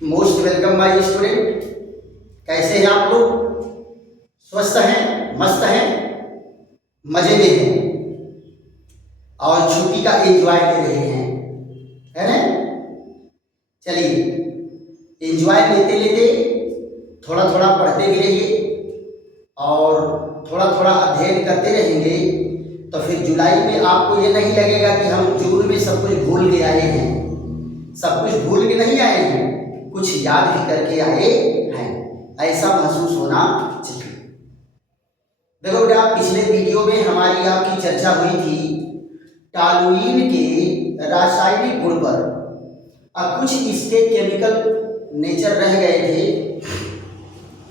Most welcome my student. कैसे हैं आप लोग? स्वस्थ हैं, मस्त हैं, मजे में हैं और छुट्टी का एंजॉय ले रहे हैं, है ना? चलिए, एंजॉय लेते लेते थोड़ा थोड़ा पढ़ते भी रहिए और थोड़ा थोड़ा अध्ययन करते रहेंगे तो फिर जुलाई में आपको ये नहीं लगेगा कि हम जून में सब कुछ भूल के आए हैं। सब कुछ भूल के नहीं आए हैं, कुछ याद भी करके आए हैं, ऐसा महसूस होना चाहिए। देखो बेटा, पिछले वीडियो में हमारी आपकी चर्चा हुई थी टॉलुइन के रासायनिक गुण पर। अब कुछ इसके केमिकल नेचर रह गए थे,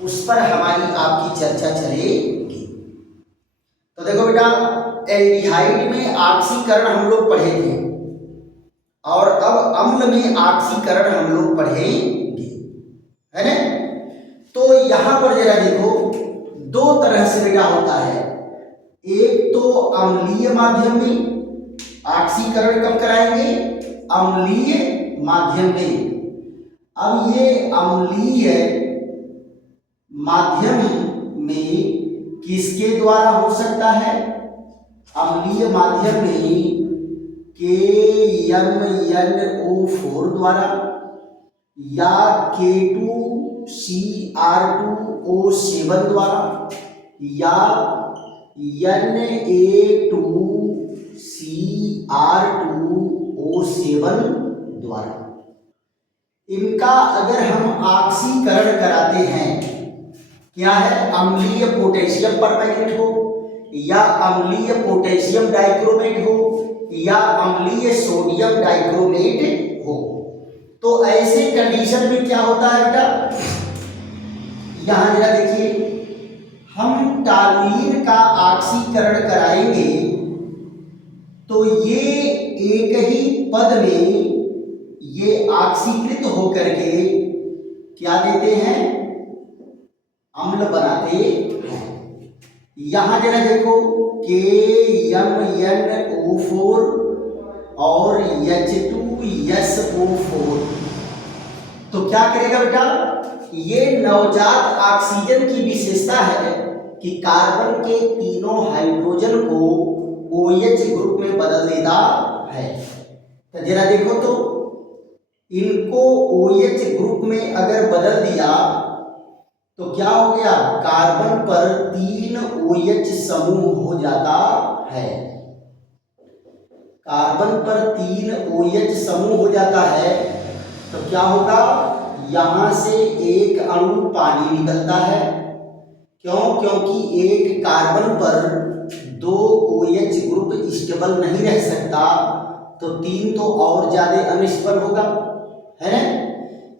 उस पर हमारी आपकी चर्चा चलेगी। तो देखो बेटा, एल्डिहाइड में ऑक्सीकरण हम लोग पढ़े थे और अब अम्ल में ऑक्सीकरण हम लोग पढ़ेंगे, है ना? तो यहां पर जरा देखो, दो तरह से बेटा होता है। एक तो अम्लीय माध्यम में ऑक्सीकरण कब कराएंगे? अम्लीय माध्यम में। अब ये अम्लीय माध्यम में किसके द्वारा हो सकता है? अम्लीय माध्यम में KMnO4 द्वारा या K2Cr2O7 द्वारा या Na2Cr2O7 द्वारा। इनका अगर हम ऑक्सीकरण कराते हैं, क्या है? अम्लीय पोटेशियम परमैंगनेट हो या अम्लीय पोटेशियम डाइक्रोमेट हो या अम्लीय सोडियम डाइक्रोमेट हो, तो ऐसे कंडीशन में क्या होता है बेटा? यहां जरा देखिए, हम टॉलुइन का ऑक्सीकरण कराएंगे तो ये एक ही पद में ये ऑक्सीकृत होकर के क्या देते हैं? अम्ल बनाते हैं। यहां जरा देखो, KMnO4 और H2SO4, तो क्या करेगा बेटा? ये नवजात ऑक्सीजन की विशेषता है कि कार्बन के तीनों हाइड्रोजन को OH ग्रुप में बदल देता है। तो जरा देखो, तो इनको OH ग्रुप में अगर बदल दिया तो क्या हो गया? कार्बन पर 3 OH समूह हो जाता है। कार्बन पर 3 OH समूह हो जाता है तो क्या होगा? यहां से एक अणु पानी निकलता है। क्यों? क्योंकि एक कार्बन पर 2 OH ग्रुप स्टेबल नहीं रह सकता, तो 3 तो और ज्यादा अनस्टेबल होगा, है ना?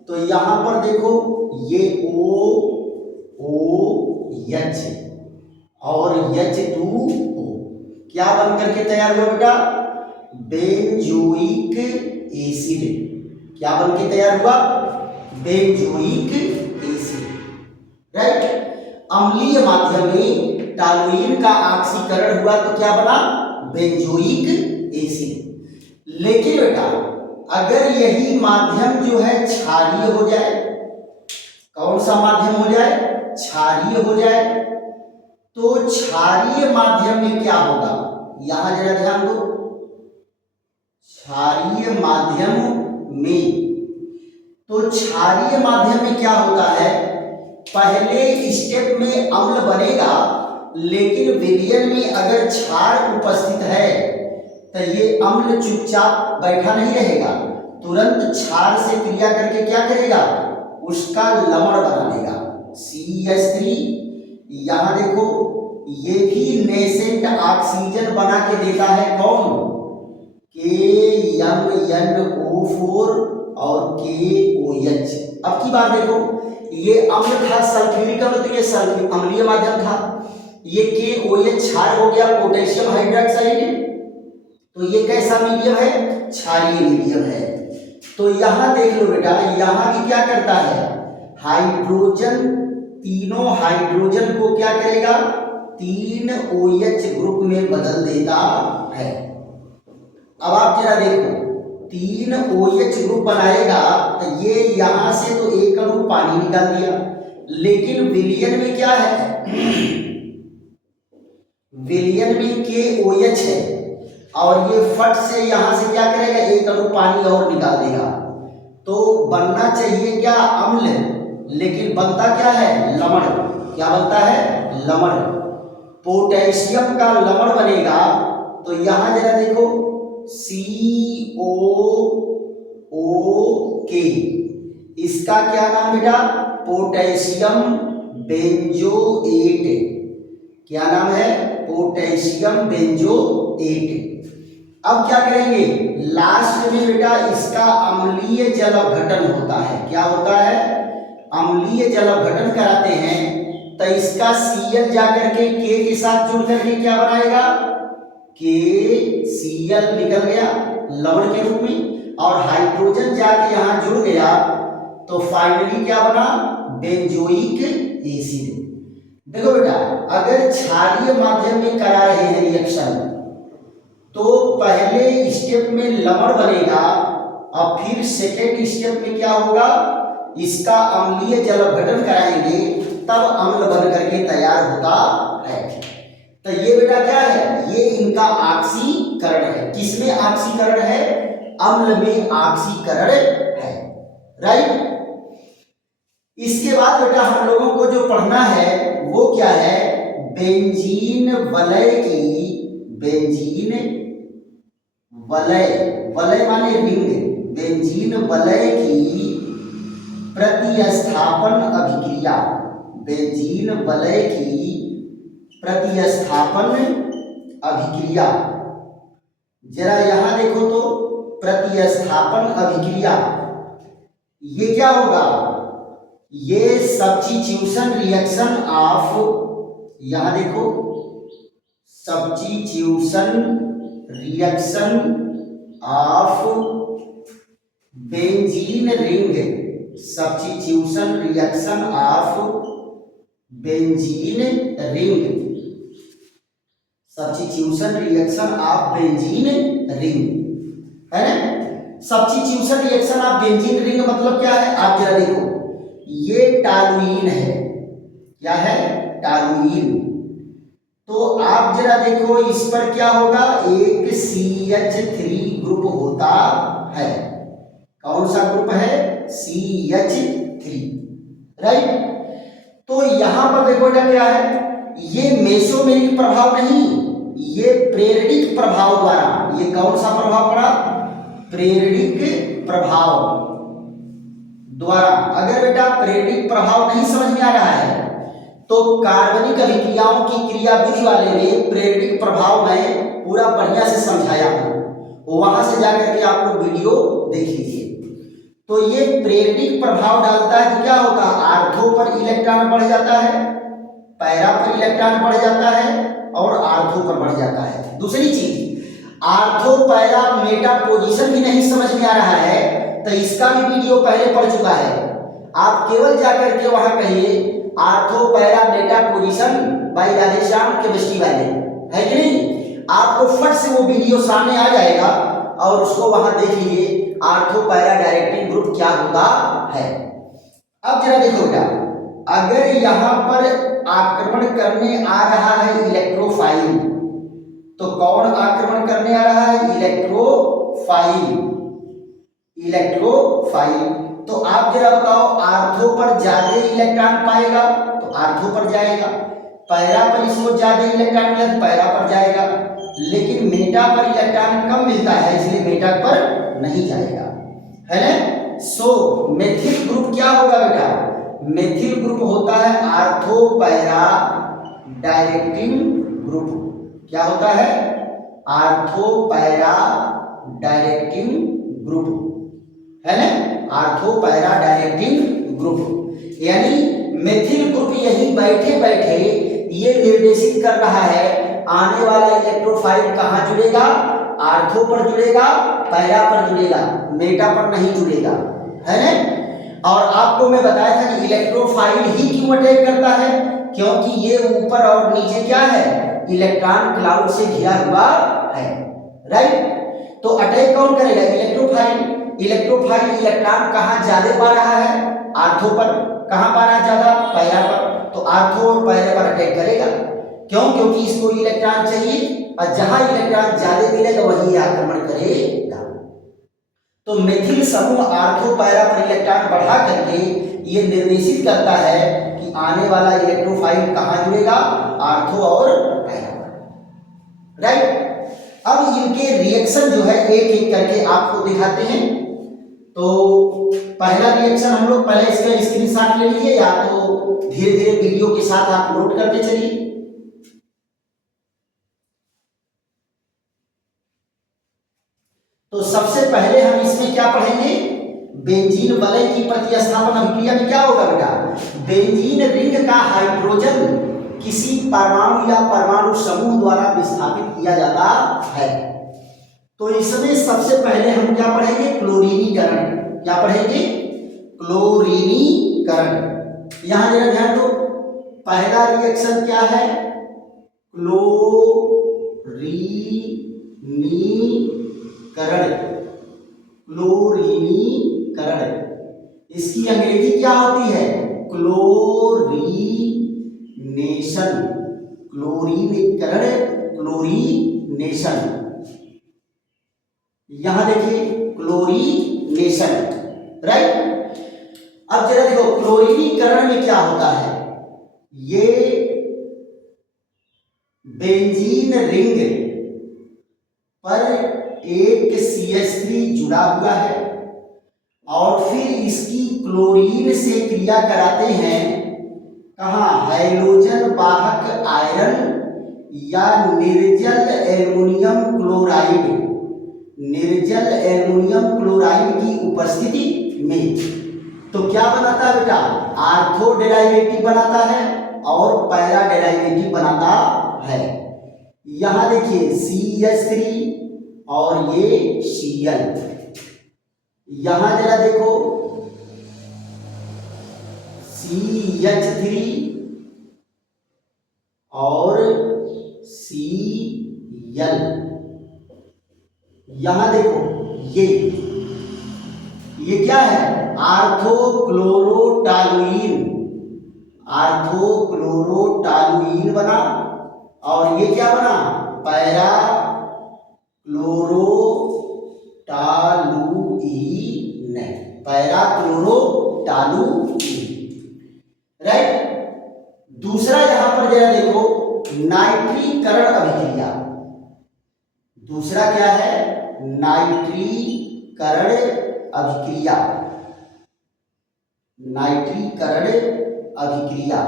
तो यहां पर देखो, ये OH और H2O क्या बन करके तैयार हुआ बेटा? Benzoic acid. क्या बन के तैयार हुआ? Benzoic acid, right? अम्लीय माध्यम में टॉलुइन का ऑक्सीकरण हुआ तो क्या बना? Benzoic acid. लेकिन बेटा, अगर यही माध्यम जो है क्षारीय हो जाए, कौन सा माध्यम हो जाए? क्षारीय हो जाए, तो क्षारीय माध्यम में क्या होगा? यहां जरा ध्यान दो, क्षारीय माध्यम में, तो क्षारीय माध्यम में क्या होता है? पहले स्टेप में अम्ल बनेगा, लेकिन विलयन में अगर क्षार उपस्थित है तो ये अम्ल चुपचाप बैठा नहीं रहेगा, तुरंत क्षार से क्रिया करके क्या करेगा? उसका लवण बना लेगा, CH3। यहां देखो, ये भी नेसेंट ऑक्सीजन बना के देता है। कौन? KMnO4 और KOH। अब की बात देखो, ये अम्ल था सल्फ्यूरिक अम्ल, तो ये अम्लीय माध्यम था। ये KOH क्षार हो गया, पोटेशियम हाइड्रोक्साइड, तो ये कैसा मीडियम है? क्षारीय मीडियम है। तो यहां देख लो बेटा, यहां भी क्या करता है? हाइड्रोजन, तीनों हाइड्रोजन को क्या करेगा? 3 OH ग्रुप में बदल देता है। अब आप जरा देखो, 3 OH ग्रुप बनाएगा तो ये यहां से तो एक अणु पानी निकाल दिया, लेकिन विलयन में क्या है, विलयन में KOH है और ये फट से यहां से क्या करेगा, एक अणु पानी और निकाल देगा। तो बनना चाहिए क्या, अम्ल, लेकिन बनता क्या है, लवण। क्या बनता है, लवण। पोटेशियम का लवण बनेगा तो यहां जरा देखो COOK, इसका क्या नाम बेटा, पोटेशियम बेंजोएट। क्या नाम है, पोटेशियम बेंजोएट। अब क्या करेंगे, लास्ट में बेटा इसका अम्लीय जल अपघटन होता है। क्या होता है, अम्लीय जल अपघटन कराते हैं तो इसका Cl जाकर के K के साथ जुड़ करके क्या बनाएगा, KCl निकल गया लवण के रूप में, और हाइड्रोजन जाके यहां जुड़ गया तो फाइनली क्या बना, बेंजोइक एसिड। देखो बेटा, अगर क्षारीय माध्यम में करा रहे हैं रिएक्शन तो पहले स्टेप में लवण बनेगा और फिर सेकेंड स्टेप में क्या होगा, इसका अम्लीय जल अपघटन कराएंगे तब अम्ल बन करके तैयार होता है। तो ये बेटा क्या है, ये इनका ऑक्सीकरण है। किसमें ऑक्सीकरण है, अम्ल में ऑक्सीकरण है, राइट। इसके बाद बेटा हम लोगों को जो पढ़ना है वो क्या है, बेंजीन वलय की, बेंजीन वलय, वलय माने रिंग, बेंजीन वलय की प्रतिस्थापन अभिक्रिया, बेंजीन वलय की प्रतिस्थापन अभिक्रिया। जरा यहां देखो तो प्रतिस्थापन अभिक्रिया, ये क्या होगा, ये सब्स्टिट्यूशन रिएक्शन ऑफ, यहां देखो substitution reaction of benzene ring, substitution reaction of benzene ring, substitution reaction of benzene ring, है ना। Substitution reaction of benzene ring मतलब क्या है, आप जरा देखो, ये टॉलुइन है, क्या है, टॉलुइन। तो आप जरा देखो इस पर क्या होगा, एक CH3 ग्रुप होता है। कौन सा ग्रुप है, CH3, राइट। तो यहां पर देखो बेटा क्या है, ये मेसोमेरिक प्रभाव नहीं, ये प्रेरणिक प्रभाव द्वारा, ये कौन सा प्रभाव पड़ा, प्रेरणिक प्रभाव द्वारा। अगर बेटा प्रेरणिक प्रभाव नहीं समझ में आ रहा है तो कार्बनिक अभिक्रियाओं की क्रिया विधि वाले में प्रेरणिक प्रभाव में पूरा बढ़िया से समझाया हूं, वहां से जाकर के आप लोग वीडियो देख लीजिए। तो ये प्रेरणिक प्रभाव डालता है तो क्या होता है, आर्थो पर इलेक्ट्रॉन बढ़ जाता है, पैरा पर इलेक्ट्रॉन बढ़ जाता है और आर्थो पर बढ़ जाता है। दूसरी चीज, आर्थो पैरा मेटा पोजीशन भी नहीं समझ में आ रहा है तो इसका भी वीडियो पहले पढ़ चुका है। आप केवल जाकर के वहां कहिए ortho para Meta position by Radheshyam chemistry वाले, है कि नहीं, आपको फट से वो वीडियो सामने आ जाएगा और उसको वहां देख लीजिए, आर्थो पैरा डायरेक्टिंग ग्रुप क्या होता है। अब जरा देखो बेटा, अगर यहां पर आक्रमण करने आ रहा है इलेक्ट्रोफाइल, तो कौन आक्रमण करने आ रहा है, इलेक्ट्रोफाइल, इलेक्ट्रोफाइल। तो आप जरा बताओ, आर्थो पर ज्यादा इलेक्ट्रॉन पाएगा तो आर्थो पर जाएगा, पैरा पर इसको ज्यादा इलेक्ट्रॉन मिला तो पैरा पर जाएगा, लेकिन मेटा पर इलेक्ट्रॉन कम मिलता है इसलिए मेटा पर नहीं जाएगा, है ना। सो मेथिल ग्रुप क्या होगा बेटा, मेथिल ग्रुप होता है आर्थो पैरा डायरेक्टिंग ग्रुप। क्या होता है, आर्थो पैरा डायरेक्टिंग ग्रुप, है ना, आर्थो पैरा डायरेक्टिंग ग्रुप। यानी मेथिल ग्रुप यही बैठे बैठे ये निर्देशित कर रहा है आने वाला इलेक्ट्रोफाइल कहां जुड़ेगा, आर्थो पर जुड़ेगा, पैरा पर जुड़ेगा, मेटा पर नहीं जुड़ेगा, है ना। और आपको मैं बताया था कि इलेक्ट्रोफाइल ही क्यों अटैक करता है, क्योंकि ये ऊपर और नीचे क्या है, इलेक्ट्रॉन क्लाउड से घिरा हुआ है, राइट। तो अटैक कौन करेगा? इलेक्ट्रोफाइल। इलेक्ट्रोफाइल इलेक्ट्रॉन कहाँ ज्यादा पा रहा है? आर्थो पर। कहाँ पा रहा है ज्यादा? पैरा पर। तो आर्थो और पैरा पर अटैक करेगा। क्यों? क्योंकि इसको इलेक्ट्रॉन चाहिए और जहां इलेक्ट्रॉन ज्यादा मिलेगा वही आक्रमण करेगा। तो मेथिल समूह आर्थो पैरा पर इलेक्ट्रॉन बढ़ा करके ये निर्देशित करता है कि आने वाला इलेक्ट्रोफाइल कहाँ जुड़ेगा? आर्थो और पैरा पर। राइट। अब इनके रिएक्शन जो है एक एक करके आपको दिखाते हैं। तो पहला रिएक्शन हम लोग पहले इसका स्क्रीनशॉट ले लीजिए या तो धीरे धीरे वीडियो के साथ आप नोट करते चलिए। तो सबसे पहले हम इसमें क्या पढ़ेंगे? बेंजीन वलय की प्रतिस्थापन अभिक्रिया में क्या होगा बेटा? बेंजीन रिंग का हाइड्रोजन किसी परमाणु या परमाणु समूह द्वारा विस्थापित किया जाता है। तो इसमें सबसे पहले हम क्या पढ़ेंगे? क्लोरीनीकरण। क्या पढ़ेंगे? क्लोरीनीकरण। यहां जरा ध्यान दो, पहला रिएक्शन क्या है? क्लोरीनीकरण। क्लोरीनीकरण इसकी अंग्रेजी क्या होती है? क्लोरीनेशन। क्लोरीनीकरण, क्लोरीनेशन। यहां देखिए क्लोरीनेशन। राइट। अब जरा देखो क्लोरीनीकरण में क्या होता है? ये बेंजीन रिंग पर एक CH3 जुड़ा हुआ है और फिर इसकी क्लोरीन से क्रिया कराते हैं। कहाँ? हैलोजन वाहक आयरन या निर्जल एल्युमिनियम क्लोराइड। निर्जल एल्युमिनियम क्लोराइड की उपस्थिति में तो क्या बनाता है बेटा? आर्थो डेराइवेटिव बनाता है और पैरा डेराइवेटिव बनाता है। यहां देखिए CH3 और ये Cl। यहां जरा देखो CH3 और Cl। यहां देखो ये क्या है? आर्थोक्लोरोटालुइन। आर्थोक्लोरोटालुइन बना और ये क्या बना? पैरा क्लोरोटालुइन। पैरा क्लोरोटालुइन। राइट। दूसरा यहां पर जरा देखो नाइट्रीकरण अभिक्रिया। दूसरा क्या है? नाइट्रीकरण अभिक्रिया। नाइट्रीकरण अभिक्रिया।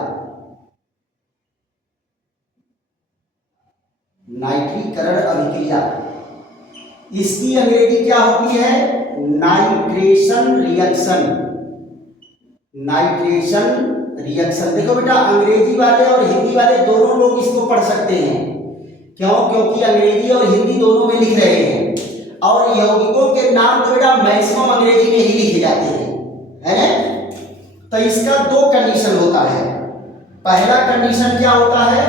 नाइट्रीकरण अभिक्रिया इसकी अंग्रेजी क्या होती है? Nitration reaction. Nitration reaction. देखो बेटा अंग्रेजी वाले और हिंदी वाले दोनों लोग इसको पढ़ सकते हैं। क्यों? क्योंकि अंग्रेजी और हिंदी दोनों में लिख रहे हैं और यौगिकों के नाम तो बेटा मैक्सिमम अंग्रेजी में ही लिखे जाते हैं, है ना? तो इसका दो कंडीशन होता है। पहला कंडीशन क्या होता है?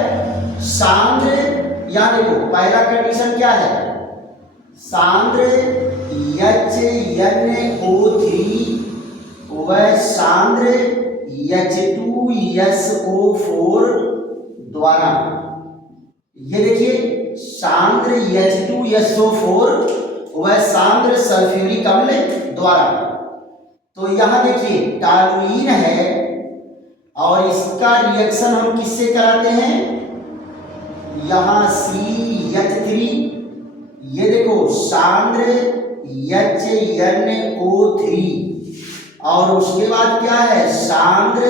सांद्र, या देखो पहला कंडीशन क्या है? सांद्र HNO3 व सांद्र H2SO4 द्वारा। ये देखिए सांद्र H2SO4 व सांद्र सल्फ्यूरिक अम्ल द्वारा। तो यहां देखिए टालुइन है और इसका रिएक्शन हम किससे कराते हैं? यहां CH3। ये देखो सांद्र HNO3 और उसके बाद क्या है? सांद्र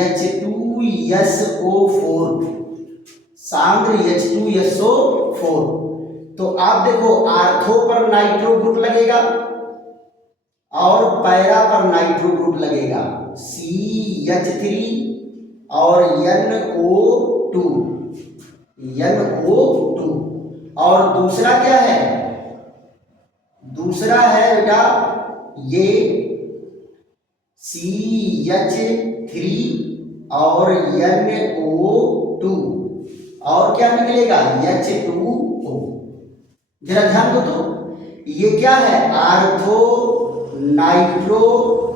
H2SO4। सांद्र H2SO4। तो आप देखो आर्थो पर नाइट्रो ग्रुप लगेगा और पैरा पर नाइट्रो ग्रुप लगेगा CH3 और NO2। NO2। और दूसरा क्या है? दूसरा है बेटा ये CH3 और NO2 और क्या निकलेगा? H2O। जरा ध्यान दो तो ये क्या है? आर्थो नाइट्रोटालुइन।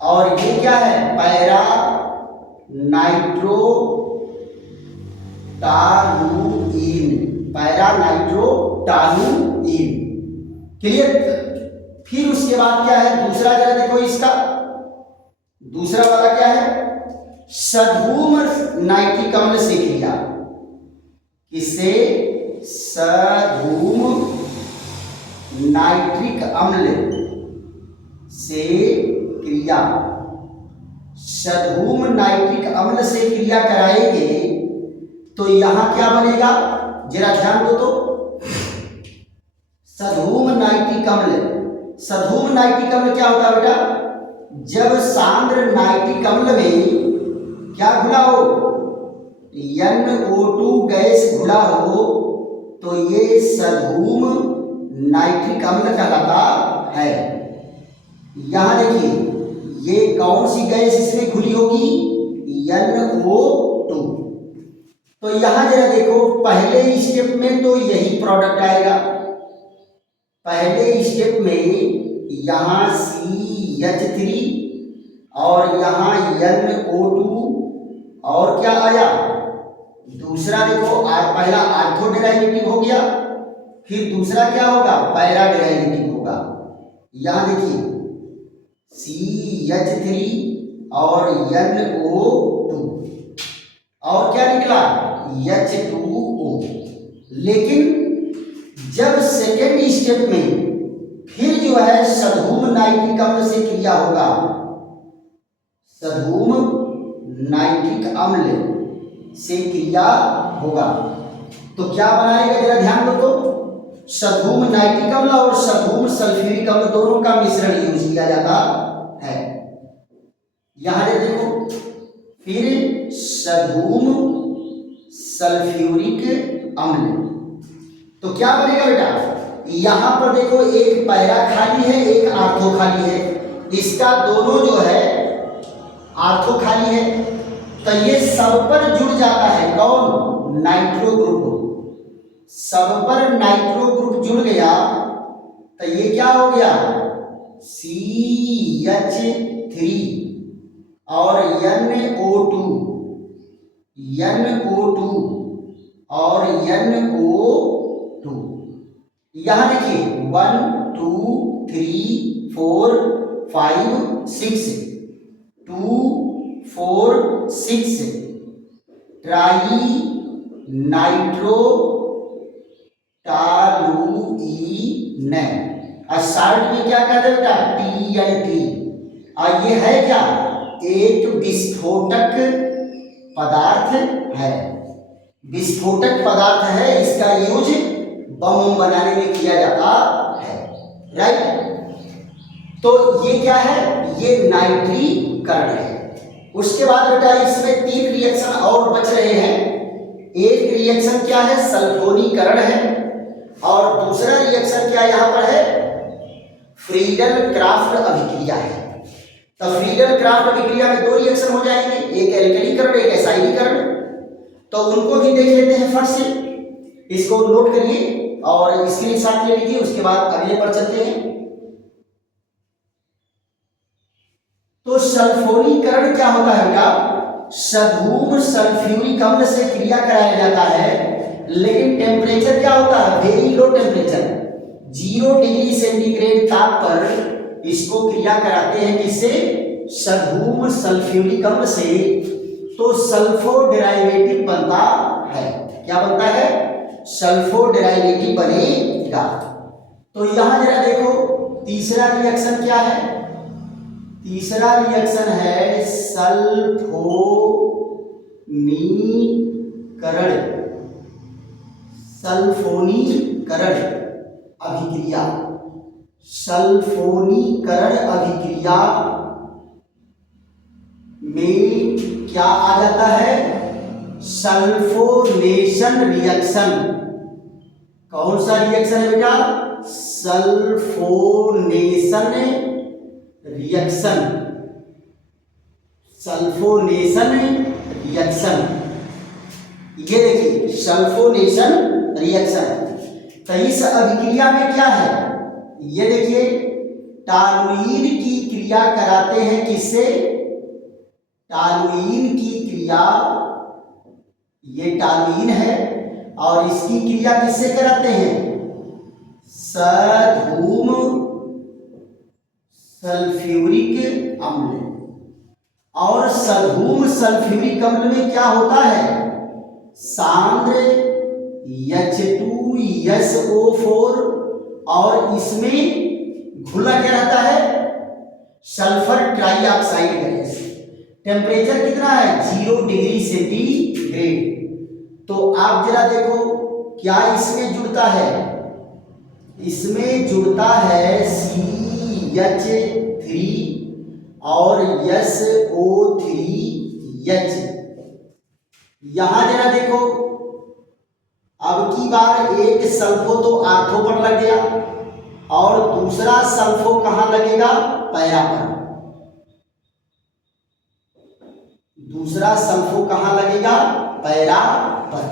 और ये क्या है? पैरा नाइट्रोटालुइन। पैरा नाइट्रोटालुइन। क्लियर? फिर उसके बाद क्या है? दूसरा जरा देखो इसका, दूसरा वाला क्या है? सधूम नाइट्रिक अम्ल से क्रिया। किससे? सधूम नाइट्रिक अम्ल से क्रिया। सधूम नाइट्रिक अम्ल से क्रिया कराएंगे तो यहां क्या बनेगा? जरा ध्यान दो तो। सधूम नाइट्रिक अम्ल, सधूम नाइट्रिक अम्ल क्या होता है बेटा? जब सांद्र नाइट्रिक अम्ल में क्या घुला हो? NO2 गैस घुला हो तो ये सधूम नाइट्रिक अम्ल कहलाता है। यहां देखिए, ये कौन सी गैस इसमें घुली होगी? NO2। तो यहां जरा देखो, पहले स्टेप में तो यही प्रोडक्ट आएगा। पहले स्टेप में यहां CH3 और यहां NO2 और क्या आया? दूसरा देखो, पहला आर्थो डेराइवेटिव हो गया, फिर दूसरा क्या होगा? पैरा डेराइवेटिव होगा। यहां देखिए CH3 और NO2 और क्या निकला? H2O। लेकिन जब सेकेंड स्टेप में फिर जो है सधूम नाइट्रिक अम्ल से क्रिया होगा, सधूम नाइट्रिक अम्ल से क्रिया होगा तो क्या बनाएगा? जरा ध्यान दो तो। सधूम नाइट्रिक अम्ल और सधूम सल्फ्यूरिक अम्ल दोनों का मिश्रण यूज किया जाता है। यहां देखो, फिर सधूम सल्फ्यूरिक अम्ल तो क्या बनेगा बेटा? यहां पर देखो, एक पैरा खाली है, एक आर्थो खाली है। इसका दोनों जो है आर्थो खाली है तो ये सब पर जुड़ जाता है। कौन? Nitro group. सब पर नाइट्रो ग्रुप जुड़ गया तो ये क्या हो गया? CH3 और NO2 और NO2। यहां देखिए 1 2 3 4 5 6 2 4 6 ट्राई नाइट्रोटालुइन। और साल्ट में क्या कहते हैं बेटा? TNT। और ये है क्या? एक विस्फोटक पदार्थ है। विस्फोटक पदार्थ है, इसका यूज बम बनाने में किया जाता है। राइट? तो ये क्या है? ये नाइट्रीकरण है। उसके बाद बेटा इसमें 3 रिएक्शन और बच रहे हैं। एक रिएक्शन क्या है? सल्फोनीकरण है। और दूसरा रिएक्शन क्या यहां पर है? फ्रीडल क्राफ्ट अभिक्रिया है। तो फ्रीडल क्राफ्ट अभिक्रिया में 2 रिएक्शन हो जाएंगे, एक एल्केनीकरण, एक एसाइलीकरण। तो उनको भी देख लेते हैं फट से। इसको नोट करिए और स्क्रीनशॉट ले लीजिए, उसके बाद अगले पर चलते हैं। तो सल्फोनीकरण क्या होता है बेटा? सधूम सल्फ्यूरिक अम्ल से क्रिया कराया जाता है, लेकिन टेम्परेचर क्या होता है? Very low temperature, 0 degree centigrade ताप पर इसको क्रिया कराते हैं। किससे? सधूम सल्फ्यूरिक अम्ल से। तो सल्फो डेराइवेटिव बनता है। क्या बनता है? सल्फो डेराइवेटिव बनेगा। तो यहां जरा देखो, तीसरा रिएक्शन क्या है? तीसरा रिएक्शन है सल्फोनीकरण। सल्फोनीकरण अभिक्रिया। सल्फोनीकरण अभिक्रिया में क्या आ जाता है? Sulphonation reaction. कौन सा रिएक्शन है बेटा? Sulphonation reaction. सल्फोनेशन रिएक्शन, ये देखिए सल्फोनेशन रिएक्शन। तो इस अभिक्रिया में क्या है, ये देखिए टॉलुइन की क्रिया कराते हैं किससे, टॉलुइन की क्रिया, ये टॉलुइन है और इसकी क्रिया किससे कराते हैं, सधूम सल्फ्यूरिक अम्ल। और सधूम सल्फ्यूरिक अम्ल में क्या होता है, सांद्र H2SO4 और इसमें घुला क्या रहता है, सल्फर ट्राइऑक्साइड गैस। टेम्परेचर कितना है, 0 डिग्री सेंटीग्रेड। तो आप जरा देखो क्या इसमें जुड़ता है, इसमें जुड़ता है CH3 और SO3H। यहां जरा देखो, अब की बार एक सल्फो तो आर्थो पर लग गया और दूसरा सल्फो कहां लगेगा, पैरा पर। दूसरा सल्फो कहां लगेगा, पैरा पर।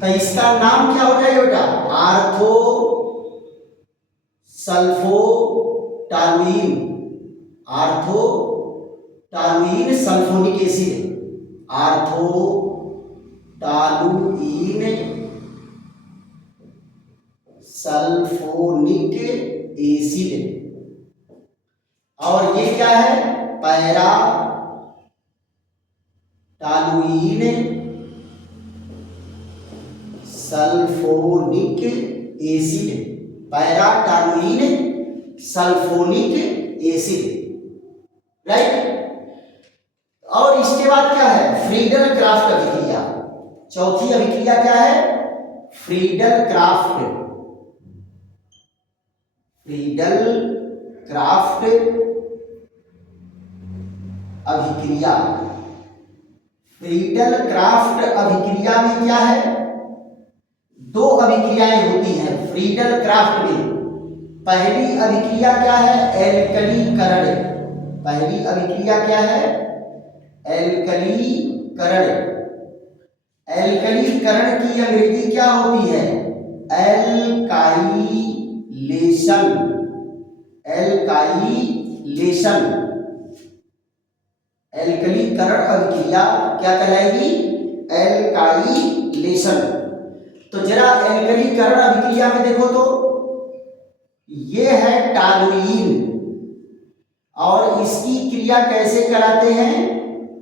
तो इसका नाम क्या हो जाएगा बेटा, ortho sulpho toluene, ortho toluene sulphonic acid, ortho toluene sulphonic acid. और ये क्या है, para toluene sulphonic acid, para toluene sulphonic acid, right. और इसके बाद क्या है, फ्रीडल क्राफ्ट अभिक्रिया। चौथी अभिक्रिया क्या है, फ्रीडल क्राफ्ट, फ्रीडल क्राफ्ट अभिक्रिया। फ्रीडल क्राफ्ट अभिक्रिया में क्या है, दो अभिक्रियाएं होती हैं फ्रीडल क्राफ्ट में। पहली अभिक्रिया क्या है, एल्कलीकरण। पहली अभिक्रिया क्या है, एल्कलीकरण। एल्कलीकरण की अंग्रेजी क्या होती है, एल्काइलेशन। एल्काइलेशन, एल्कलीकरण अभिक्रिया क्या कहलाएगी, एल्काइलेशन। तो जरा एल्कलीकरण अभिक्रिया में देखो तो ये है टॉलुइन और इसकी क्रिया कैसे कराते हैं,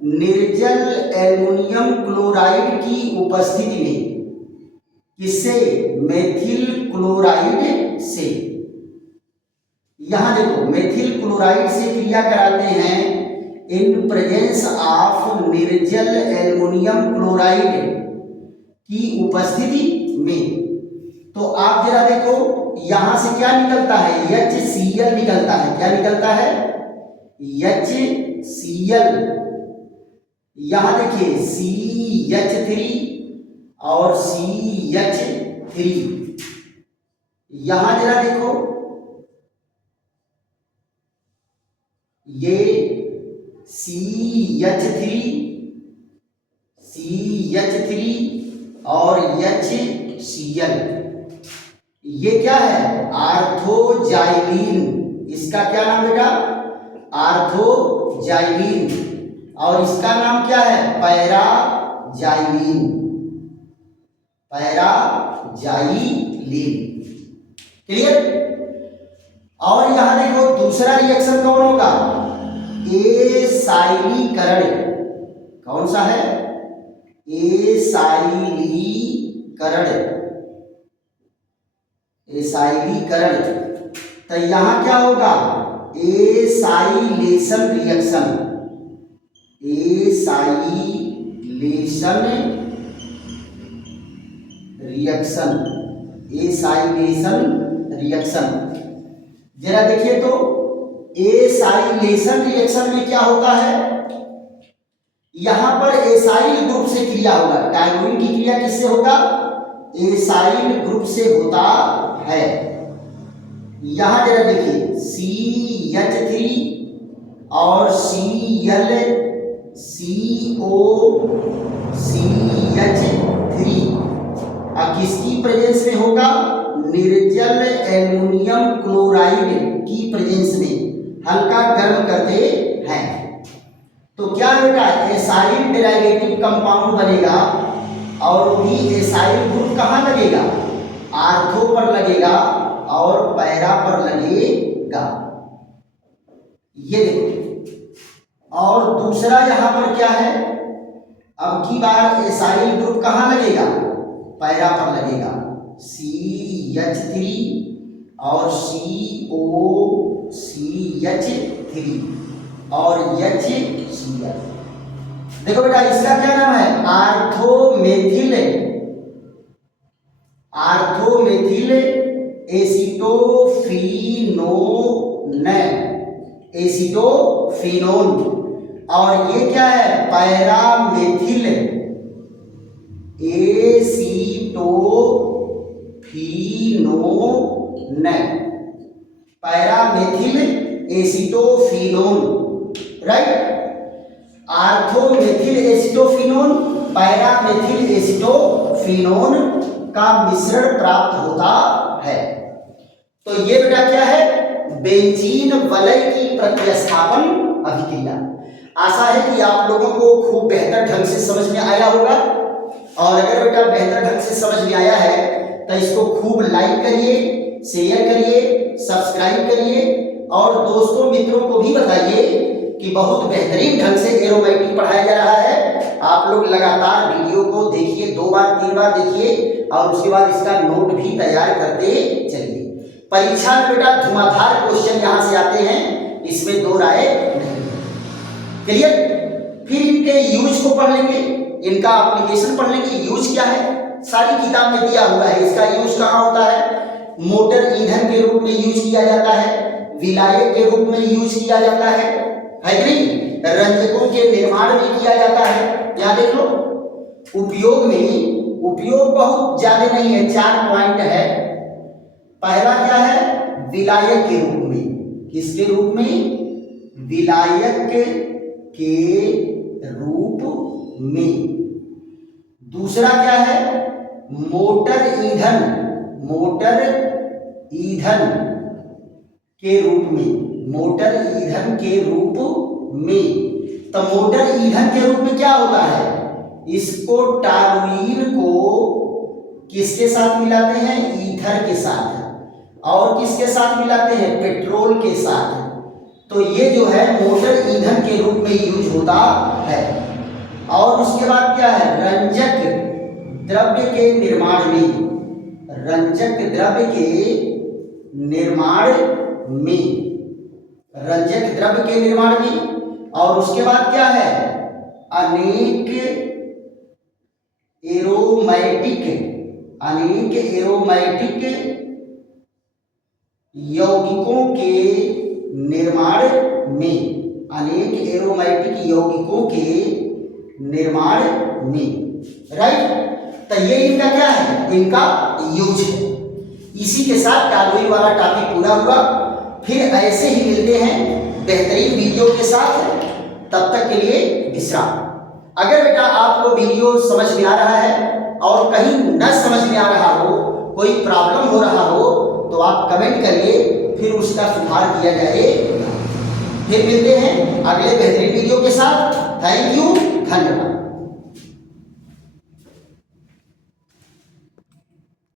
निर्जल एल्युमिनियम क्लोराइड की उपस्थिति में, किससे, मेथिल क्लोराइड से। यहां देखो मेथिल क्लोराइड से क्रिया कराते हैं इन प्रेजेंस ऑफ निर्जल एल्युमिनियम क्लोराइड की उपस्थिति में। तो आप जरा देखो यहां से क्या निकलता है, HCl निकलता है। क्या निकलता है, HCl। यहां देखिए CH3 और CH3। यहां जरा देखो ये CH3 और HCl, ये क्या है, आर्थोजाइलिन। इसका क्या नाम बेटा, आर्थोजाइलिन। और इसका नाम क्या है, पैराजाइलिन। पैराजाइलिन, क्लियर। और यहां देखो दूसरा रिएक्शन कौन होगा, एसाइलीकरण। कौन सा है, एसाइलीकरण। एसाइलीकरण। तो यहां क्या होगा, acylation reaction. Acylation reaction, acylation reaction. जरा देखिए तो एसाइलेशन रिएक्शन में क्या होता है, यहां पर एसाइल ग्रुप से क्रिया होगा। टॉलुइन की क्रिया किससे होगा, एसाइल ग्रुप से होता है। यहां जरा देखिए CH3 और ClCO CH3 किसकी प्रेजेंस में होगा? निर्जल एल्युमिनियम क्लोराइड की प्रेजेंस में हल्का गर्म करते हैं। तो क्या बेटा, एसाइल डेरिवेटिव कंपाउंड बनेगा और भी एसाइल ग्रुप कहाँ लगेगा? आर्थो पर लगेगा और पैरा पर लगेगा। ये देखो, और दूसरा यहां पर क्या है, अब की बार एसाइल ग्रुप कहाँ लगेगा? पैरा पर लगेगा, CH3 और COCH3 और HCl। देखो बेटा, इसका क्या नाम है? आर्थोमेथिल एसीटोफिनोन। और ये क्या है? पैरामेथिल एसीटोफिनोन, राइट। आर्थोमेथिल एसीटोफिनोन, पैरामेथिल एसीटोफिनोन का मिश्रण प्राप्त होता है। तो ये बेटा क्या है? बेंजीन वलय की प्रतिस्थापन अभिक्रिया। आशा है कि आप लोगों को खूब बेहतर ढंग से समझ में आया होगा। और अगर बेटा बेहतर ढंग से समझ में आया है तो इसको खूब लाइक करिए, शेयर करिए, सब्सक्राइब करिए और दोस्तों मित्रों को भी बताइए कि बहुत बेहतरीन ढंग से एरोमेटिक पढ़ाया जा रहा है। आप लोग लगातार वीडियो को देखिए, 2 बार 3 बार देखिए और उसके बाद इसका नोट भी तैयार करते चलिए। परीक्षा में बेटा धुआंधार क्वेश्चन यहां से आते हैं, इसमें 2 राय नहीं। क्लियर? फिर इनके यूज को पढ़ लेंगे, इनका एप्लीकेशन पढ़ लेंगे। यूज क्या है? सारी किताब में दिया हुआ है। इसका यूज कहाँ होता है? मोटर ईंधन के रूप में यूज किया जाता है, विलायक के रूप में यूज किया जाता है कि नहीं? रंजकों के निर्माण में किया जाता है। यहाँ देख लो, उपयोग बहुत ज्यादा नहीं है, 4 पॉइंट है। पहला क्या है? विलायक के रूप में। किसके रूप में? विलायक के रूप में। दूसरा क्या है? मोटर ईंधन के रूप में। तो मोटर ईंधन के रूप में क्या होता है? इसको टॉलुइन को किसके साथ मिलाते हैं? ईथर के साथ। और किसके साथ मिलाते हैं? पेट्रोल के साथ। तो ये जो है मोटर ईंधन के रूप में यूज होता है। और उसके बाद क्या है? रंजक द्रव्य के निर्माण में। और उसके बाद क्या है? अनेक एरोमेटिक यौगिकों के निर्माण में। राइट? तो ये इनका क्या है? इनका यूज है। इसी के साथ टॉलुइन वाला टॉपिक पूरा हुआ। फिर ऐसे ही मिलते हैं बेहतरीन वीडियो के साथ। तब तक के लिए विश्राम। अगर बेटा आपको वीडियो समझ में आ रहा है और कहीं न समझ में आ रहा हो, कोई प्रॉब्लम हो रहा हो, तो आप कमेंट करिए, फिर उसका सुधार किया जाएगा। फिर मिलते हैं अगले बेहतरीन वीडियो के साथ। थैंक यू, धन्यवाद।